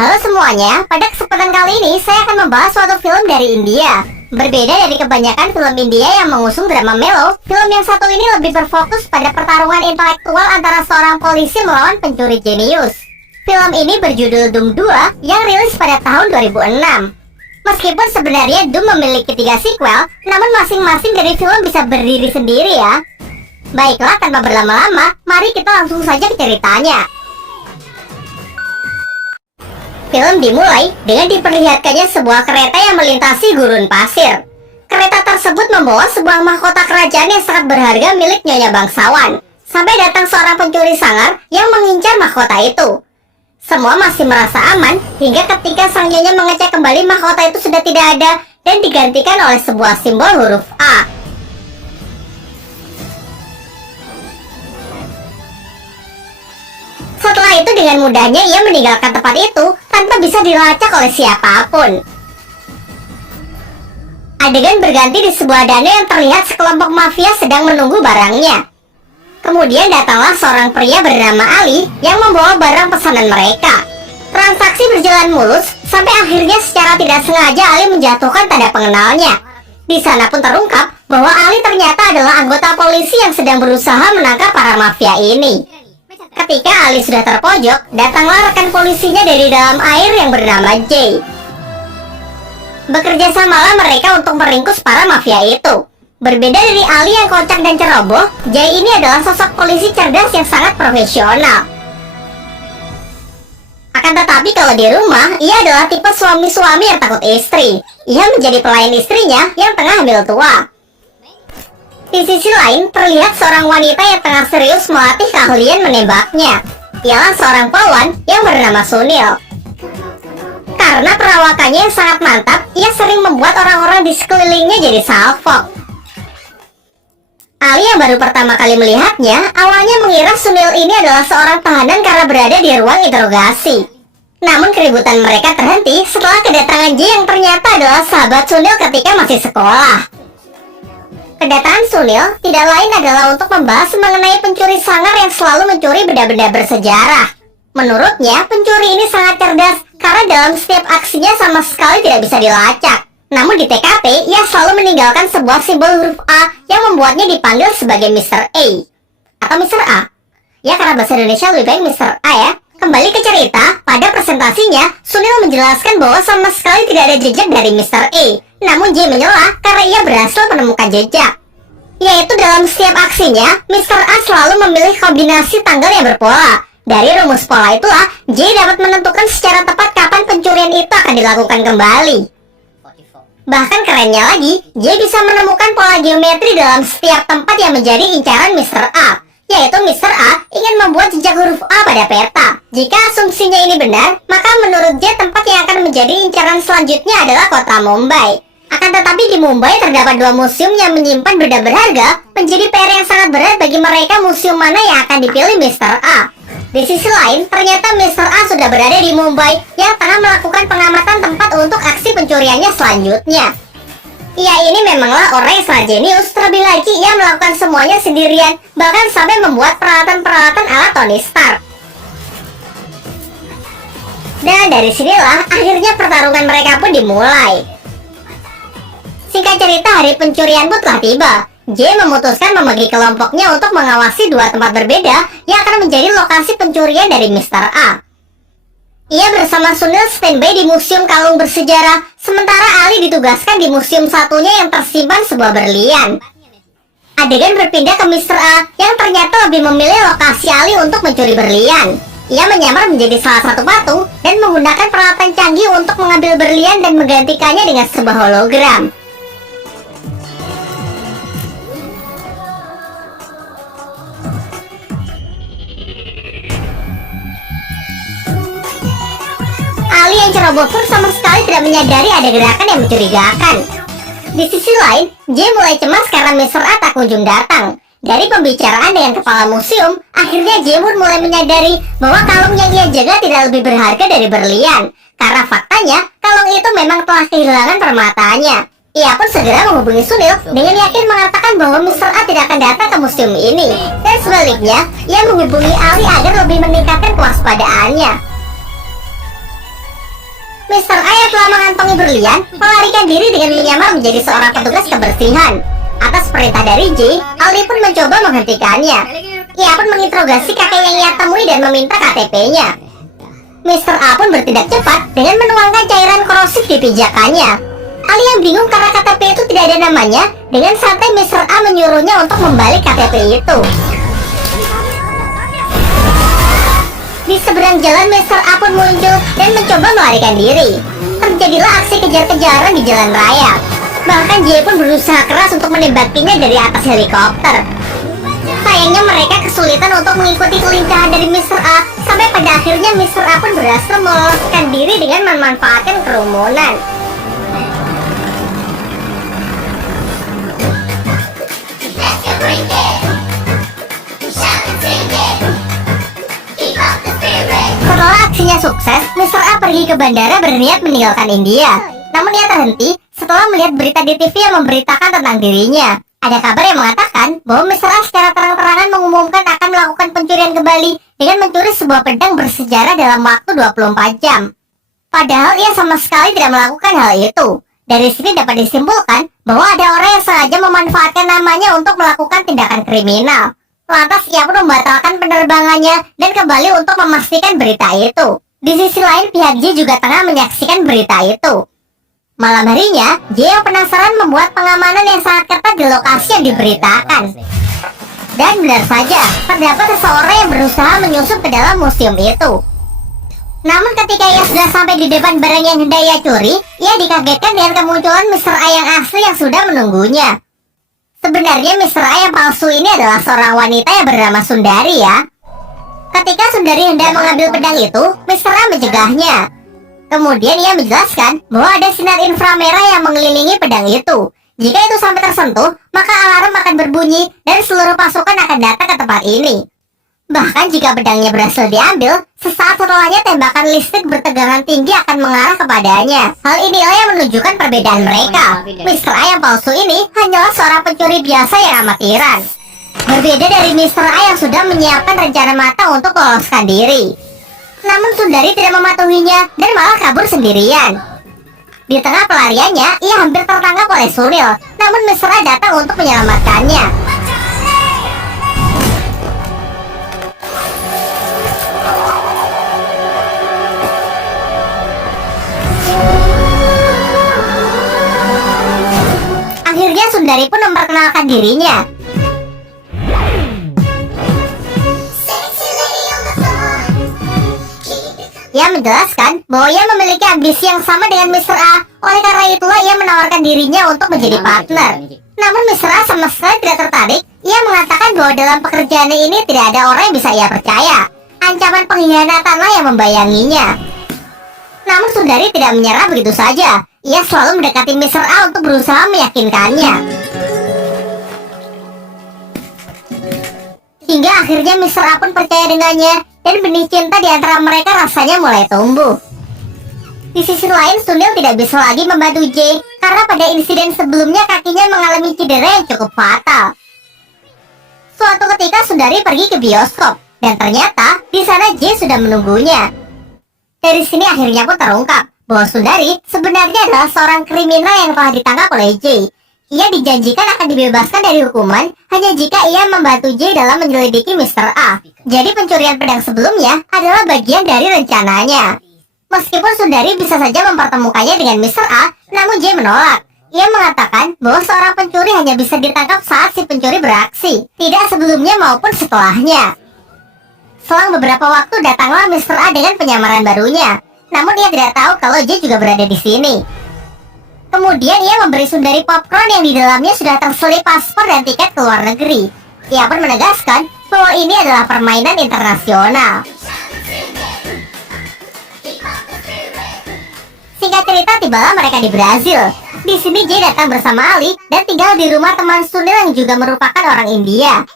Halo semuanya, pada kesempatan kali ini saya akan membahas suatu film dari India. Berbeda dari kebanyakan film India yang mengusung drama melo, film yang satu ini lebih berfokus pada pertarungan intelektual antara seorang polisi melawan pencuri jenius. Film ini berjudul Doom 2 yang rilis pada tahun 2006. Meskipun sebenarnya Doom memiliki 3 sequel, namun masing-masing dari film bisa berdiri sendiri ya. Baiklah, tanpa berlama-lama, mari kita langsung saja ke ceritanya. Film dimulai dengan diperlihatkannya sebuah kereta yang melintasi gurun pasir. Kereta tersebut membawa sebuah mahkota kerajaan yang sangat berharga milik nyonya bangsawan. Sampai datang seorang pencuri sangar yang mengincar mahkota itu. Semua masih merasa aman hingga ketika sang nyonya mengecek kembali mahkota itu sudah tidak ada dan digantikan oleh sebuah simbol huruf A. Setelah itu dengan mudahnya ia meninggalkan tempat itu tanpa bisa dilacak oleh siapapun. Adegan berganti di sebuah danau yang terlihat sekelompok mafia sedang menunggu barangnya. Kemudian datanglah seorang pria bernama Ali yang membawa barang pesanan mereka. Transaksi berjalan mulus sampai akhirnya secara tidak sengaja Ali menjatuhkan tanda pengenalnya. Di sana pun terungkap bahwa Ali ternyata adalah anggota polisi yang sedang berusaha menangkap para mafia ini. Ketika Ali sudah terpojok, datanglah rekan polisinya dari dalam air yang bernama Jay. Bekerja samalah mereka untuk meringkus para mafia itu. Berbeda dari Ali yang kocak dan ceroboh, Jay ini adalah sosok polisi cerdas yang sangat profesional. Akan tetapi kalau di rumah, ia adalah tipe suami-suami yang takut istri. Ia menjadi pelayan istrinya yang tengah hamil tua. Di sisi lain, terlihat seorang wanita yang tengah serius melatih keahlian menembaknya. Ialah seorang polwan yang bernama Sunil. Karena perawakannya yang sangat mantap, ia sering membuat orang-orang di sekelilingnya jadi salfok. Ali yang baru pertama kali melihatnya, awalnya mengira Sunil ini adalah seorang tahanan karena berada di ruang interogasi. Namun keributan mereka terhenti setelah kedatangan Jay yang ternyata adalah sahabat Sunil ketika masih sekolah. Kedatangan Sunil tidak lain adalah untuk membahas mengenai pencuri sangar yang selalu mencuri benda-benda bersejarah. Menurutnya, pencuri ini sangat cerdas karena dalam setiap aksinya sama sekali tidak bisa dilacak. Namun di TKP, ia selalu meninggalkan sebuah simbol huruf A yang membuatnya dipanggil sebagai Mr. A atau Mr. A. Ya, karena bahasa Indonesia lebih baik Mr. A ya. Kembali ke cerita, pada presentasinya, Sunil menjelaskan bahwa sama sekali tidak ada jejak dari Mr. A. Namun Jay menyela karena ia berhasil menemukan jejak. Yaitu dalam setiap aksinya, Mr. A selalu memilih kombinasi tanggal yang berpola. Dari rumus pola itulah, Jay dapat menentukan secara tepat kapan pencurian itu akan dilakukan kembali. Bahkan kerennya lagi, Jay bisa menemukan pola geometri dalam setiap tempat yang menjadi incaran Mr. A. Yaitu Mr. A ingin membuat jejak huruf A pada peta. Jika asumsinya ini benar, maka menurut Jay tempat yang akan menjadi incaran selanjutnya adalah kota Mumbai. Akan tetapi di Mumbai terdapat 2 museum yang menyimpan benda berharga, menjadi PR yang sangat berat bagi mereka museum mana yang akan dipilih Mr. A. Di sisi lain, ternyata Mr. A sudah berada di Mumbai yang tengah melakukan pengamatan tempat untuk aksi pencuriannya selanjutnya. Ia ini memanglah orang yang sangat jenius, terlebih lagi ia melakukan semuanya sendirian, bahkan sampai membuat peralatan-peralatan ala Tony Stark. Dan dari sinilah akhirnya pertarungan mereka pun dimulai. Singkat cerita, hari pencurian pun telah tiba. Jay memutuskan membagi kelompoknya untuk mengawasi 2 tempat berbeda yang akan menjadi lokasi pencurian dari Mr. A. Ia bersama Sunil standby di Museum Kalung Bersejarah, sementara Ali ditugaskan di museum satunya yang tersimpan sebuah berlian. Adegan berpindah ke Mr. A yang ternyata lebih memilih lokasi Ali untuk mencuri berlian. Ia menyamar menjadi salah satu patung dan menggunakan peralatan canggih untuk mengambil berlian dan menggantikannya dengan sebuah hologram. Ali yang ceroboh pun sama sekali tidak menyadari ada gerakan yang mencurigakan. Di sisi lain, Jay mulai cemas karena Mr. A tak kunjung datang. Dari pembicaraan dengan kepala museum, akhirnya Jay pun mulai menyadari bahwa kalung yang ia jaga tidak lebih berharga dari berlian. Karena faktanya, kalung itu memang telah kehilangan permatanya. Ia pun segera menghubungi Sunil dengan yakin mengatakan bahwa Mr. A tidak akan datang ke museum ini. Dan sebaliknya, ia menghubungi Ali agar lebih meningkatkan kewaspadaannya. Mr. A yang telah mengantongi berlian melarikan diri dengan menyamar menjadi seorang petugas kebersihan. Atas perintah dari J, Aldi pun mencoba menghentikannya. Ia pun menginterogasi kakek yang ia temui dan meminta KTP-nya. Mr. A pun bertindak cepat dengan menuangkan cairan korosif di pijakannya. Ali yang bingung karena KTP itu tidak ada namanya, dengan santai Mr. A menyuruhnya untuk membalik KTP itu. Di seberang jalan Mr. A pun muncul dan mencoba melarikan diri. Terjadilah aksi kejar-kejaran di jalan raya. Bahkan J pun berusaha keras untuk menembaknya dari atas helikopter. Sayangnya mereka kesulitan untuk mengikuti kelincahan dari Mr. A, sampai pada akhirnya Mr. A pun berhasil meloloskan diri dengan memanfaatkan kerumunan. Setelah aksinya sukses, Mr. A pergi ke bandara berniat meninggalkan India. Namun ia terhenti setelah melihat berita di TV yang memberitakan tentang dirinya. Ada kabar yang mengatakan bahwa Mr. A secara terang-terangan mengumumkan akan melakukan pencurian kembali dengan mencuri sebuah pedang bersejarah dalam waktu 24 jam. Padahal ia sama sekali tidak melakukan hal itu. Dari sini dapat disimpulkan bahwa ada orang yang sengaja memanfaatkan namanya untuk melakukan tindakan kriminal. Lantas ia pun membatalkan penerbangannya dan kembali untuk memastikan berita itu. Di sisi lain pihak J juga tengah menyaksikan berita itu. Malam harinya, J yang penasaran membuat pengamanan yang sangat ketat di lokasi yang diberitakan. Dan benar saja, terdapat seseorang yang berusaha menyusup ke dalam museum itu. Namun ketika ia sudah sampai di depan barang yang hendak ia curi, ia dikagetkan dengan kemunculan Mr. A yang asli yang sudah menunggunya. Sebenarnya Mr. A yang palsu ini adalah seorang wanita yang bernama Sundari ya. Ketika Sundari hendak mengambil pedang itu, Mr. A mencegahnya. Kemudian ia menjelaskan bahwa ada sinar inframerah yang mengelilingi pedang itu. Jika itu sampai tersentuh, maka alarm akan berbunyi dan seluruh pasukan akan datang ke tempat ini. Bahkan jika pedangnya berhasil diambil, sesaat setelahnya tembakan listrik bertegangan tinggi akan mengarah kepadanya. Hal inilah yang menunjukkan perbedaan mereka. Mr. A yang palsu ini hanyalah seorang pencuri biasa yang amatiran. Berbeda dari Mr. A yang sudah menyiapkan rencana matang untuk meloloskan diri. Namun Sundari tidak mematuhinya dan malah kabur sendirian. Di tengah pelariannya, ia hampir tertangkap oleh Sunil. Namun Mr. A datang untuk menyelamatkannya. Akhirnya Sundari pun memperkenalkan dirinya. Ia menjelaskan bahwa ia memiliki ambisi yang sama dengan Mr. A. Oleh karena itulah ia menawarkan dirinya untuk menjadi partner. Namun Mr. A sama sekali tidak tertarik. Ia mengatakan bahwa dalam pekerjaan ini tidak ada orang yang bisa ia percaya. Ancaman pengkhianatanlah yang membayanginya. Namun Sundari tidak menyerah begitu saja. Ia selalu mendekati Mr. A untuk berusaha meyakinkannya. Hingga akhirnya Mr. A pun percaya dengannya, dan benih cinta di antara mereka rasanya mulai tumbuh. Di sisi lain, Sunil tidak bisa lagi membantu J, karena pada insiden sebelumnya kakinya mengalami cedera yang cukup fatal. Suatu ketika Sundari pergi ke bioskop, dan ternyata di sana J sudah menunggunya. Dari sini akhirnya pun terungkap bahwa Sundari sebenarnya adalah seorang kriminal yang telah ditangkap oleh J. Ia dijanjikan akan dibebaskan dari hukuman hanya jika ia membantu J dalam menyelidiki Mr. A. Jadi pencurian pedang sebelumnya adalah bagian dari rencananya. Meskipun Sundari bisa saja mempertemukannya dengan Mr. A, namun J menolak. Ia mengatakan bahwa seorang pencuri hanya bisa ditangkap saat si pencuri beraksi, tidak sebelumnya maupun setelahnya. Selang beberapa waktu datanglah Mr. A dengan penyamaran barunya. Namun ia tidak tahu kalau J juga berada di sini. Kemudian ia memberi Sundari popcorn yang di dalamnya sudah terselip paspor dan tiket ke luar negeri. Ia pun menegaskan bahwa ini adalah permainan internasional. Singkat cerita, tibalah mereka di Brazil. Di sini J datang bersama Ali dan tinggal di rumah teman Sunil yang juga merupakan orang India.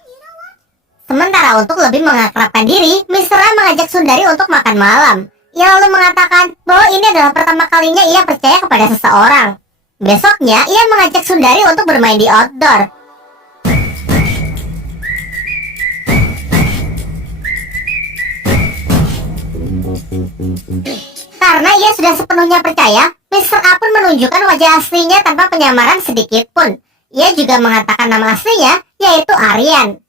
Sementara untuk lebih mengakrabkan diri, Mr. A mengajak Sundari untuk makan malam. Ia lalu mengatakan bahwa ini adalah pertama kalinya ia percaya kepada seseorang. Besoknya, ia mengajak Sundari untuk bermain di outdoor. Karena ia sudah sepenuhnya percaya, Mr. A pun menunjukkan wajah aslinya tanpa penyamaran sedikit pun. Ia juga mengatakan nama aslinya, yaitu Aryan.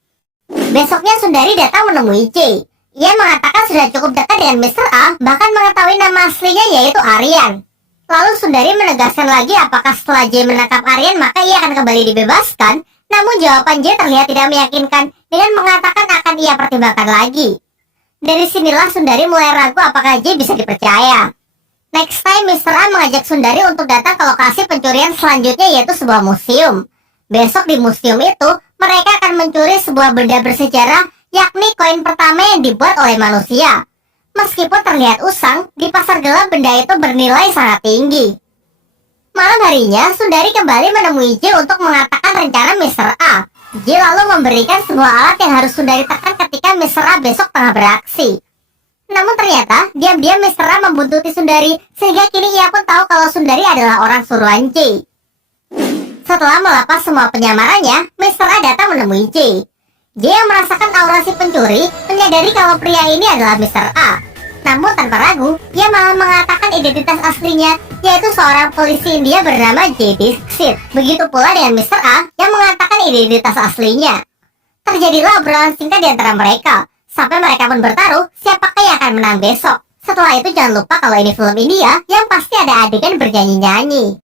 Besoknya Sundari datang menemui J. Ia mengatakan sudah cukup dekat dengan Mr. A, bahkan mengetahui nama aslinya yaitu Aryan. Lalu Sundari menegaskan lagi apakah setelah J menangkap Aryan maka ia akan kembali dibebaskan. Namun jawaban J terlihat tidak meyakinkan dengan mengatakan akan ia pertimbangkan lagi. Dari sinilah Sundari mulai ragu apakah J bisa dipercaya. Next time Mr. A mengajak Sundari untuk datang ke lokasi pencurian selanjutnya yaitu sebuah museum. Besok di museum itu mereka akan mencuri sebuah benda bersejarah, yakni koin pertama yang dibuat oleh manusia. Meskipun terlihat usang, di pasar gelap benda itu bernilai sangat tinggi. Malam harinya, Sundari kembali menemui J untuk mengatakan rencana Mr. A. J lalu memberikan sebuah alat yang harus Sundari tekan ketika Mr. A besok tengah beraksi. Namun ternyata, diam-diam Mr. A membuntuti Sundari, sehingga kini ia pun tahu kalau Sundari adalah orang suruhan J. Setelah melepas semua penyamarannya, Mr. A datang menemui J. J yang merasakan aura si pencuri menyadari kalau pria ini adalah Mr. A. Namun tanpa ragu, ia malah mengatakan identitas aslinya, yaitu seorang polisi India bernama J. Dixit. Begitu pula dengan Mr. A yang mengatakan identitas aslinya. Terjadilah obrolan singkat di antara mereka, sampai mereka pun bertaruh siapakah yang akan menang besok. Setelah itu jangan lupa kalau ini film India, yang pasti ada adegan bernyanyi-nyanyi.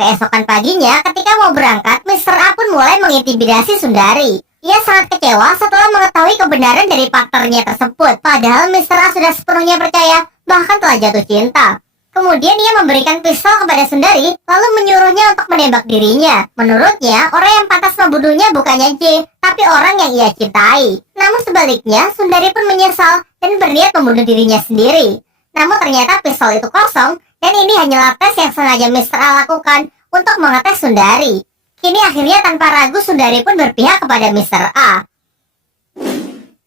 Keesokan paginya, ketika mau berangkat, Mr. A pun mulai mengintimidasi Sundari. Ia sangat kecewa setelah mengetahui kebenaran dari partnernya tersebut. Padahal Mr. A sudah sepenuhnya percaya, bahkan telah jatuh cinta. Kemudian ia memberikan pistol kepada Sundari, lalu menyuruhnya untuk menembak dirinya. Menurutnya, orang yang pantas membunuhnya bukannya J, tapi orang yang ia cintai. Namun sebaliknya, Sundari pun menyesal dan berniat membunuh dirinya sendiri. Namun ternyata pistol itu kosong, dan ini hanyalah tes yang sengaja Mr. A lakukan untuk mengetes Sundari. Kini akhirnya tanpa ragu Sundari pun berpihak kepada Mr. A.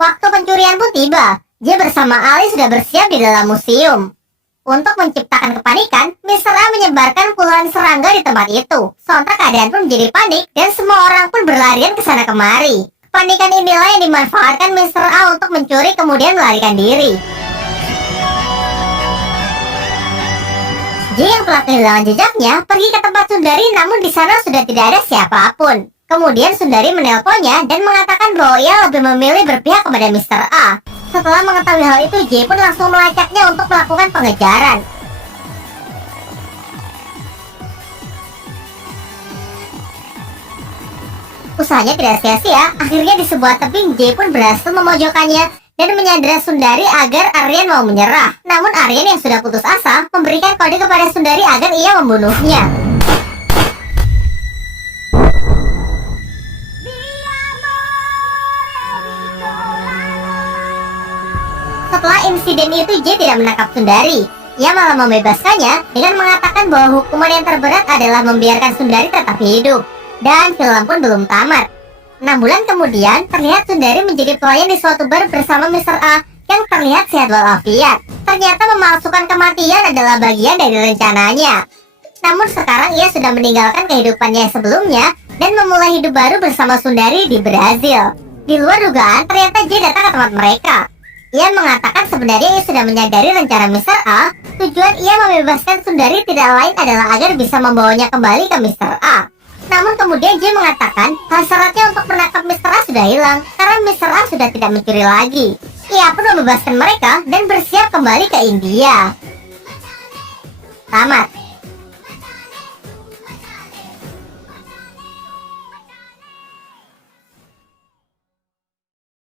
Waktu pencurian pun tiba. J bersama Ali sudah bersiap di dalam museum. Untuk menciptakan kepanikan, Mr. A menyebarkan puluhan serangga di tempat itu. Sontak keadaan pun menjadi panik dan semua orang pun berlarian ke sana kemari. Kepanikan inilah yang dimanfaatkan Mr. A untuk mencuri kemudian melarikan diri. J yang telah kehilangan jejaknya pergi ke tempat Sundari, namun di sana sudah tidak ada siapapun. Kemudian Sundari menelponnya dan mengatakan bahwa ia lebih memilih berpihak kepada Mr. A. Setelah mengetahui hal itu, J pun langsung melacaknya untuk melakukan pengejaran. Usahanya tidak sia-sia, akhirnya di sebuah tebing J pun berhasil memojokkannya dan menyandera Sundari agar Aryan mau menyerah. Namun Aryan yang sudah putus asa memberikan kode kepada Sundari agar ia membunuhnya. Setelah insiden itu J tidak menangkap Sundari. Ia malah membebaskannya dengan mengatakan bahwa hukuman yang terberat adalah membiarkan Sundari tetap hidup. Dan film pun belum tamat. 6 bulan kemudian, terlihat Sundari menjadi pelayan di suatu bar bersama Mr. A yang terlihat sehat walafiat. Ternyata memalsukan kematian adalah bagian dari rencananya. Namun sekarang ia sudah meninggalkan kehidupannya sebelumnya dan memulai hidup baru bersama Sundari di Brazil. Di luar dugaan, ternyata J datang ke tempat mereka. Ia mengatakan sebenarnya ia sudah menyadari rencana Mr. A. Tujuan ia membebaskan Sundari tidak lain adalah agar bisa membawanya kembali ke Mr. A. Namun kemudian J mengatakan hasratnya untuk menangkap Mr. A sudah hilang karena Mr. A sudah tidak mencuri lagi. Ia pun membebaskan mereka dan bersiap kembali ke India. Tamat.